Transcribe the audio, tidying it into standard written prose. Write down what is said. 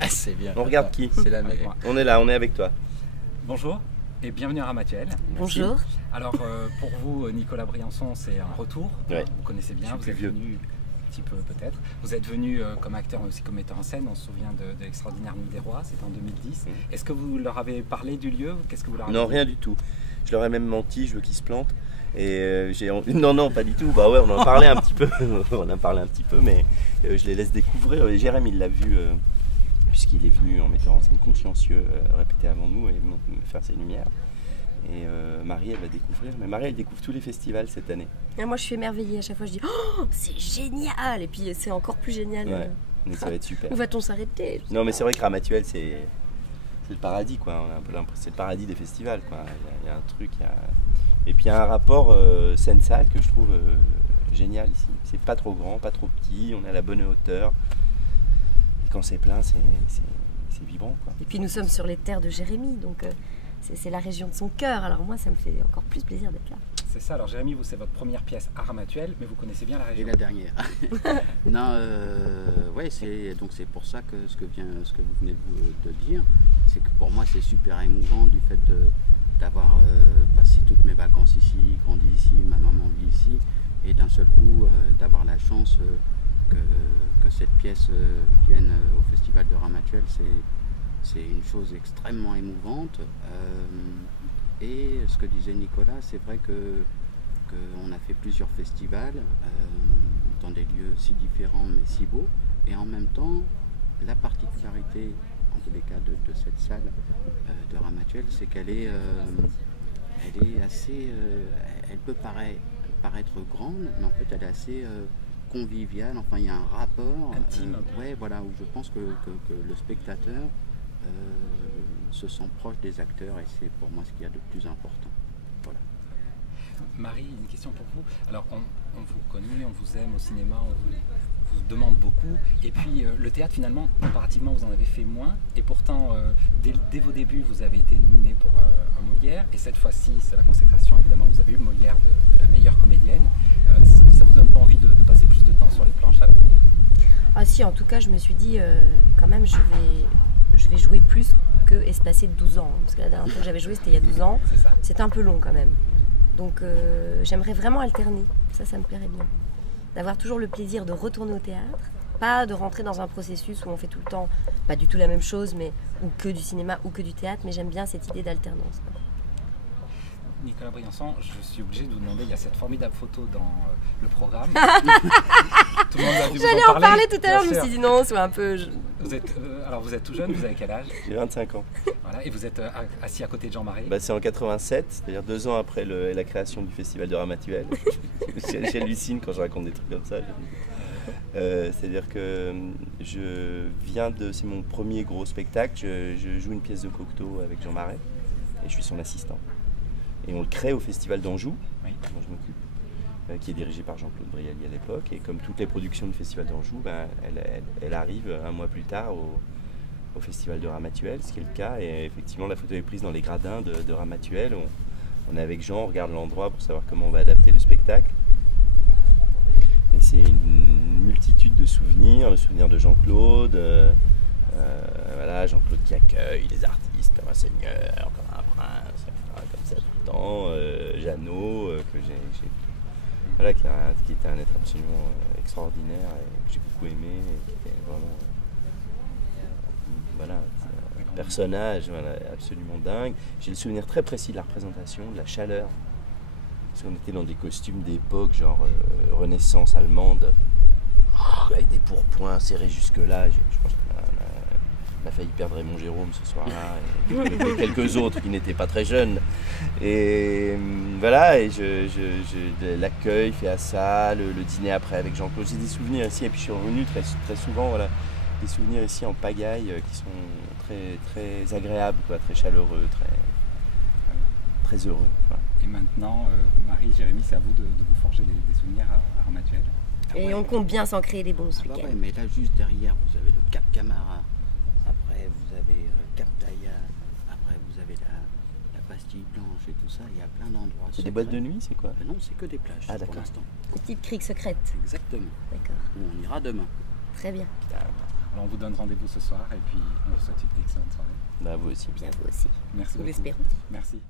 Ah, c'est bien. On regarde qui? C'est la meilleure. On est là, on est avec toi. Bonjour et bienvenue à Ramatuelle. Bonjour. Alors pour vous, Nicolas Briançon, c'est un retour. Ouais. Vous connaissez bien, vous êtes vieux. venu un petit peu peut-être. Vous êtes venu comme acteur mais aussi comme metteur en scène. On se souvient de l'Extraordinaire Nuit des Rois, c'était en 2010. Est-ce que vous leur avez parlé du lieu? Qu'est-ce que vous leur avez Non, dit? rien du tout. Je leur ai même menti, je veux qu'ils se plantent. Et non, pas du tout. Bah ouais, on en parlait un petit peu. On en parlait un petit peu, mais je les laisse découvrir. Et Jérém, il l'a vu, puisqu'il est venu en mettant en scène consciencieux, répéter avant nous et me faire ses lumières. Et Marie, elle va découvrir. Mais Marie, elle découvre tous les festivals cette année. Et moi, je suis émerveillée. À chaque fois, je dis oh, c'est génial. Et puis, c'est encore plus génial. Ouais, donc ça va être super. Où va-t-on s'arrêter? Non, mais c'est vrai que Ramatuelle, c'est le paradis, quoi. On a un peu l'impression, c'est le paradis des festivals, quoi. Il y a un truc, et puis il y a un rapport scène-salle que je trouve génial ici. C'est pas trop grand, pas trop petit, on est à la bonne hauteur. Et quand c'est plein, c'est vibrant, quoi. Et puis, nous sommes sur les terres de Jérémy. Donc, c'est la région de son cœur. Alors, moi, ça me fait encore plus plaisir d'être là. C'est ça, alors Jérémy, vous, c'est votre première pièce à Ramatuelle, mais vous connaissez bien la Et région. la dernière. Non, ouais, c'est pour ça que ce que vous venez de dire, c'est que pour moi c'est super émouvant du fait d'avoir passé toutes mes vacances ici, grandi ici, ma maman vit ici, et d'un seul coup d'avoir la chance que cette pièce vienne au Festival de Ramatuelle, c'est une chose extrêmement émouvante. Et ce que disait Nicolas, c'est vrai qu'on a fait plusieurs festivals dans des lieux si différents mais si beaux. Et en même temps, la particularité, en tous les cas, de cette salle de Ramatuelle, c'est qu'elle est, assez. Elle peut paraître grande, mais en fait, elle est assez conviviale. Enfin, il y a un rapport intime. Ouais, voilà, où je pense que le spectateur se sent proche des acteurs, et c'est pour moi ce qu'il y a de plus important. Voilà. Marie, une question pour vous. Alors, on vous connaît, on vous aime au cinéma, on vous demande beaucoup. Et puis, le théâtre, finalement, comparativement, vous en avez fait moins. Et pourtant, dès vos débuts, vous avez été nominé pour un Molière. Et cette fois-ci, c'est la consécration, évidemment, vous avez eu le Molière de la meilleure comédienne. Ça vous donne pas envie de passer plus de temps sur les planches à l'avenir? Ah si, en tout cas, je me suis dit, quand même, je vais jouer plus que espacer de 12 ans. Parce que la dernière fois que j'avais joué, c'était il y a 12 ans. C'est ça. C'était un peu long quand même. Donc j'aimerais vraiment alterner. Ça me plairait bien. D'avoir toujours le plaisir de retourner au théâtre. Pas de rentrer dans un processus où on fait tout le temps, pas du tout la même chose, mais ou que du cinéma ou que du théâtre. Mais j'aime bien cette idée d'alternance. Nicolas Briançon, je suis obligé de vous demander, il y a cette formidable photo dans le programme. Tout le monde a dû vous J'allais en parler tout à l'heure, je me suis dit non, c'est un peu... Vous êtes tout jeune, vous avez quel âge? J'ai 25 ans. Voilà, et vous êtes assis à côté de Jean Marais. Bah, c'est en 87, c'est-à-dire 2 ans après la création du Festival de Ramatuelle. J'hallucine quand je raconte des trucs comme ça. C'est-à-dire que c'est mon premier gros spectacle. Je joue une pièce de Cocteau avec Jean Marais et je suis son assistant. Et on le crée au Festival d'Anjou, Oui. dont je m'occupe, qui est dirigé par Jean-Claude Brialy à l'époque. Et comme toutes les productions du Festival d'Anjou, elle arrive un mois plus tard au Festival de Ramatuelle, ce qui est le cas. Et effectivement, la photo est prise dans les gradins de Ramatuelle. On est avec Jean, on regarde l'endroit pour savoir comment on va adapter le spectacle. Et c'est une multitude de souvenirs, le souvenir de Jean-Claude. Voilà, Jean-Claude qui accueille les artistes comme un seigneur, comme un prince, comme ça tout le temps. Jeannot, voilà, qui était un être absolument extraordinaire et que j'ai beaucoup aimé, et qui était vraiment voilà, un personnage absolument dingue. J'ai le souvenir très précis de la représentation, de la chaleur. Parce qu'on était dans des costumes d'époque, genre Renaissance allemande, avec des pourpoints serrés jusque-là. Je pense qu'on a failli perdre Raymond Jérôme ce soir-là, et quelques autres qui n'étaient pas très jeunes. Et voilà, et l'accueil fait à ça, le dîner après avec Jean-Claude. J'ai des souvenirs ici, et puis je suis revenu très, très souvent, voilà, des souvenirs ici en pagaille qui sont très, très agréables, quoi, très chaleureux, très heureux. Voilà. Et maintenant, Marie, Jérémy, c'est à vous de vous forger des souvenirs à Ramatuelle. Et on compte bien s'en créer des bons ce Ah bah week-end. ouais, mais là, juste derrière, vous avez le Cap Camara. Après, vous avez Cap Taïa. Après, vous avez la Bastille Blanche et tout ça. Il y a plein d'endroits. C'est des boîtes de nuit, c'est quoi? Non, c'est que des plages Ah, pour d'accord. l'instant. Des petites criques secrètes. Exactement. D'accord. On ira demain. Très bien. Putain. Alors on vous donne rendez-vous ce soir et puis on vous souhaite une excellente soirée. Bah, vous aussi. Bien vous aussi. Merci Nous beaucoup. l'espérons. Merci.